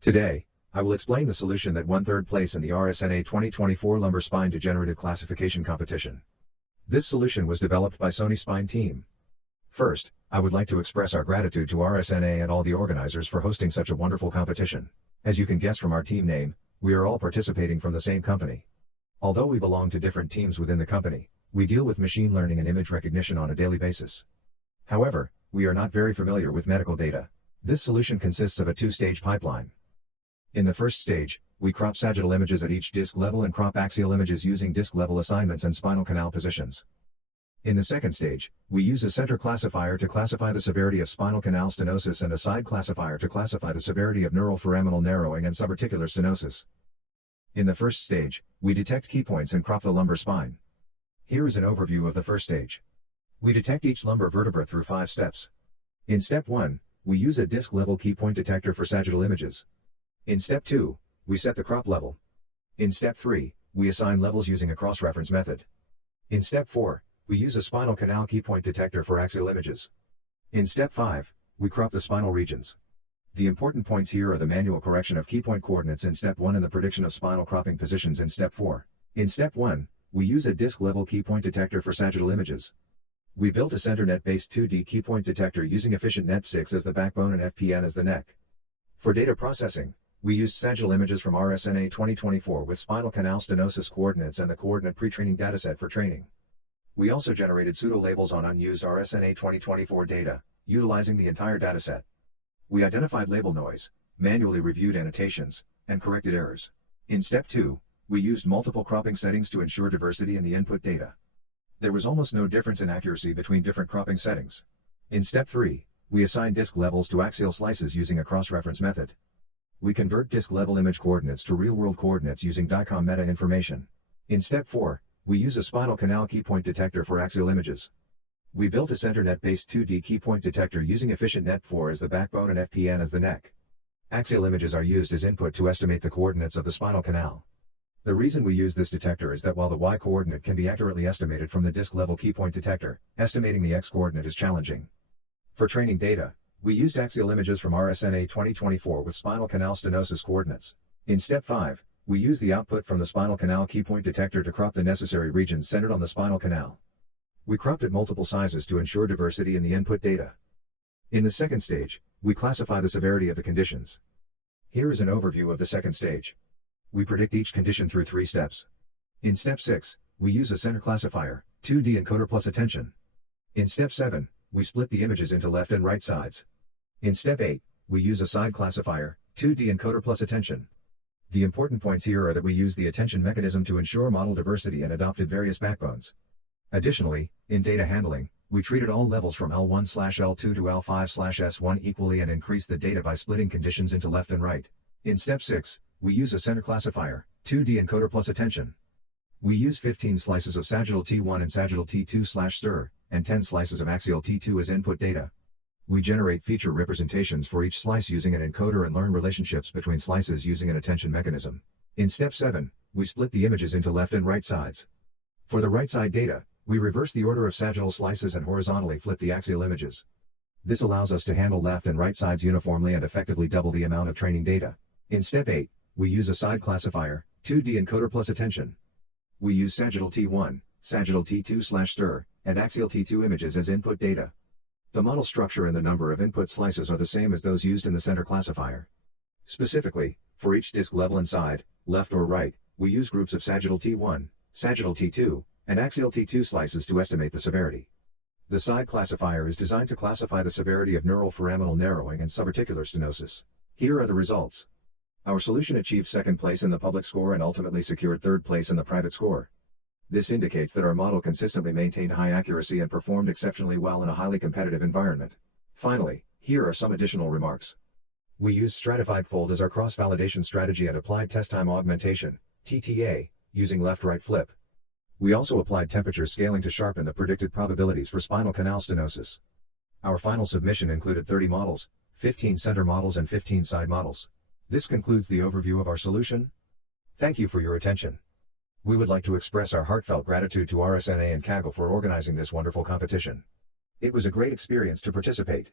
Today, I will explain the solution that won third place in the RSNA 2024 Lumbar Spine Degenerative Classification Competition. This solution was developed by SonySpine team. First, I would like to express our gratitude to RSNA and all the organizers for hosting such a wonderful competition. As you can guess from our team name, we are all participating from the same company. Although we belong to different teams within the company, we deal with machine learning and image recognition on a daily basis. However, we are not very familiar with medical data. This solution consists of a two-stage pipeline. In the first stage, we crop sagittal images at each disc level and crop axial images using disc level assignments and spinal canal positions. In the second stage, we use a center classifier to classify the severity of spinal canal stenosis and a side classifier to classify the severity of neural foraminal narrowing and subarticular stenosis. In the first stage, we detect key points and crop the lumbar spine. Here is an overview of the first stage. We detect each lumbar vertebra through 5 steps. In step 1, we use a disc level key point detector for sagittal images. In step 2, we set the crop level. In step 3, we assign levels using a cross-reference method. In step 4, we use a spinal canal key point detector for axial images. In step 5, we crop the spinal regions. The important points here are the manual correction of key point coordinates in step 1 and the prediction of spinal cropping positions in step 4. In step 1, we use a disc level key point detector for sagittal images. We built a CenterNet-based 2D key point detector using efficient Net6 as the backbone and FPN as the neck. For data processing, we used sagittal images from RSNA 2024 with spinal canal stenosis coordinates and the coordinate pre-training dataset for training. We also generated pseudo-labels on unused RSNA 2024 data, utilizing the entire dataset. We identified label noise, manually reviewed annotations, and corrected errors. In step 2, we used multiple cropping settings to ensure diversity in the input data. There was almost no difference in accuracy between different cropping settings. In step 3, we assigned disc levels to axial slices using a cross-reference method. We convert disc-level image coordinates to real-world coordinates using DICOM meta information. In step 4, we use a spinal canal key point detector for axial images. We built a CenterNet-based 2D key point detector using efficient Net4 as the backbone and FPN as the neck. Axial images are used as input to estimate the coordinates of the spinal canal. The reason we use this detector is that while the Y coordinate can be accurately estimated from the disc-level key point detector, estimating the X coordinate is challenging. For training data, we used axial images from RSNA 2024 with spinal canal stenosis coordinates. In step 5, we use the output from the spinal canal key point detector to crop the necessary regions centered on the spinal canal. We cropped at multiple sizes to ensure diversity in the input data. In the second stage, we classify the severity of the conditions. Here is an overview of the second stage. We predict each condition through 3 steps. In step 6, we use a center classifier, 2D encoder plus attention. In step 7, we split the images into left and right sides. In step 8, we use a side classifier, 2D encoder plus attention. The important points here are that we use the attention mechanism to ensure model diversity and adopted various backbones. Additionally, in data handling, we treated all levels from L1/L2 to L5/S1 equally and increased the data by splitting conditions into left and right. In step 6, we use a center classifier, 2D encoder plus attention. We use 15 slices of sagittal T1 and sagittal T2/stir, and 10 slices of axial T2 as input data. We generate feature representations for each slice using an encoder and learn relationships between slices using an attention mechanism. In step 7, we split the images into left and right sides. For the right side data, we reverse the order of sagittal slices and horizontally flip the axial images. This allows us to handle left and right sides uniformly and effectively double the amount of training data. In step 8, we use a side classifier, 2D encoder plus attention. We use sagittal T1, sagittal T2/stir, and axial T2 images as input data. The model structure and the number of input slices are the same as those used in the center classifier. Specifically, for each disc level and side, left or right, we use groups of sagittal T1, sagittal T2, and axial T2 slices to estimate the severity. The side classifier is designed to classify the severity of neural foraminal narrowing and subarticular stenosis. Here are the results. Our solution achieved second place in the public score and ultimately secured third place in the private score. This indicates that our model consistently maintained high accuracy and performed exceptionally well in a highly competitive environment. Finally, here are some additional remarks. We used stratified fold as our cross-validation strategy and applied test time augmentation, TTA, using left-right flip. We also applied temperature scaling to sharpen the predicted probabilities for spinal canal stenosis. Our final submission included 30 models, 15 center models and 15 side models. This concludes the overview of our solution. Thank you for your attention. We would like to express our heartfelt gratitude to RSNA and Kaggle for organizing this wonderful competition. It was a great experience to participate.